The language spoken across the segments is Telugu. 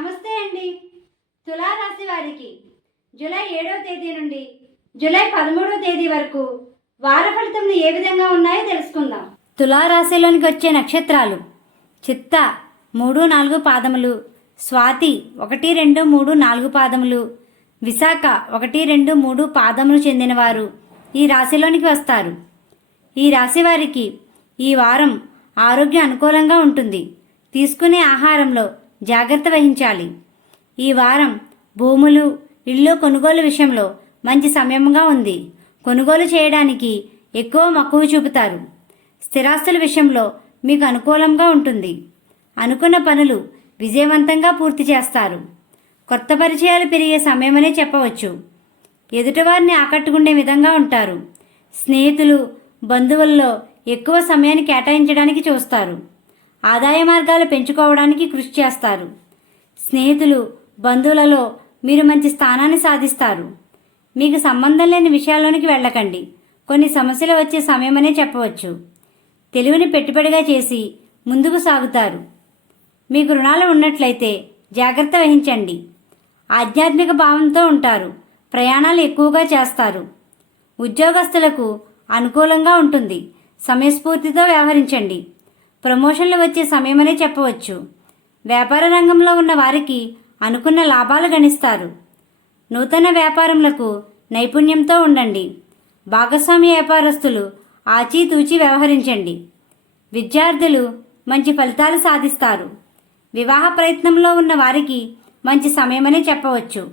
నమస్తే అండి. తులారాశి వారికి జూలై ఏడవ తేదీ నుండి జూలై పదమూడవ తేదీ వరకు వార ఫలితములు ఏ విధంగా ఉన్నాయో తెలుసుకుందాం. తులారాశిలోనికి వచ్చే నక్షత్రాలు చిత్త మూడు నాలుగు పాదములు స్వాతి ఒకటి రెండు మూడు నాలుగు పాదములు విశాఖ ఒకటి రెండు మూడు పాదములు చెందినవారు ఈ రాశిలోనికి వస్తారు. ఈ రాశి వారికి ఈ వారం ఆరోగ్యం అనుకూలంగా ఉంటుంది. తీసుకునే ఆహారంలో జాగ్రత్త వహించాలి. ఈ వారం భూములు ఇల్లు కొనుగోలు విషయంలో మంచి సమయంగా ఉంది. కొనుగోలు చేయడానికి ఎక్కువ మక్కువ చూపుతారు. స్థిరాస్తుల విషయంలో మీకు అనుకూలంగా ఉంటుంది. అనుకున్న పనులు విజయవంతంగా పూర్తి చేస్తారు. కొత్త పరిచయాలు పెరిగే సమయమనే చెప్పవచ్చు. ఎదుటివారిని ఆకట్టుకునే విధంగా ఉంటారు. స్నేహితులు బంధువుల్లో ఎక్కువ సమయాన్ని కేటాయించడానికి చూస్తారు. ఆదాయ మార్గాలు పెంచుకోవడానికి కృషి చేస్తారు. స్నేహితులు బంధువులలో మీరు మంచి స్థానాన్ని సాధిస్తారు. మీకు సంబంధం లేని విషయాల్లోనికి వెళ్ళకండి. కొన్ని సమస్యలు వచ్చే సమయమనే చెప్పవచ్చు. తెలివిని పెట్టుబడిగా చేసి ముందుకు సాగుతారు. మీకు రుణాలు ఉన్నట్లయితే జాగ్రత్త వహించండి. ఆధ్యాత్మిక భావంతో ఉంటారు. ప్రయాణాలు ఎక్కువగా చేస్తారు. ఉద్యోగస్తులకు అనుకూలంగా ఉంటుంది. సమయస్ఫూర్తితో వ్యవహరించండి. ప్రమోషన్లు వచ్చే సమయమనే చెప్పవచ్చు. వ్యాపార రంగంలో ఉన్న వారికి అనుకున్న లాభాలు గణిస్తారు. నూతన వ్యాపారములకు నైపుణ్యంతో ఉండండి. భాగస్వామి వ్యాపారస్తులు ఆచితూచి వ్యవహరించండి. విద్యార్థులు మంచి ఫలితాలు సాధిస్తారు. వివాహ ప్రయత్నంలో ఉన్న వారికి మంచి సమయమనే చెప్పవచ్చు.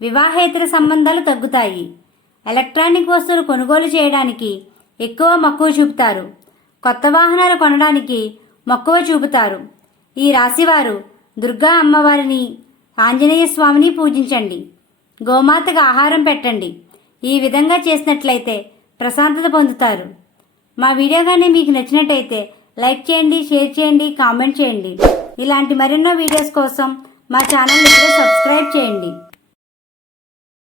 వివాహేతర సంబంధాలు తగ్గుతాయి. ఎలక్ట్రానిక్ వస్తువులు కొనుగోలు చేయడానికి ఎక్కువ మక్కువ చూపుతారు. కొత్త వాహనాలు కొనడానికి మక్కువ చూపుతారు. ఈ రాశివారు దుర్గా అమ్మవారిని ఆంజనేయ స్వామిని పూజించండి. గోమాతకు ఆహారం పెట్టండి. ఈ విధంగా చేసినట్లయితే ప్రశాంతత పొందుతారు. మా వీడియో కానీ మీకు నచ్చినట్టయితే లైక్ చేయండి షేర్ చేయండి కామెంట్ చేయండి. ఇలాంటి మరెన్నో వీడియోస్ కోసం మా ఛానల్ని సబ్స్క్రైబ్ చేయండి.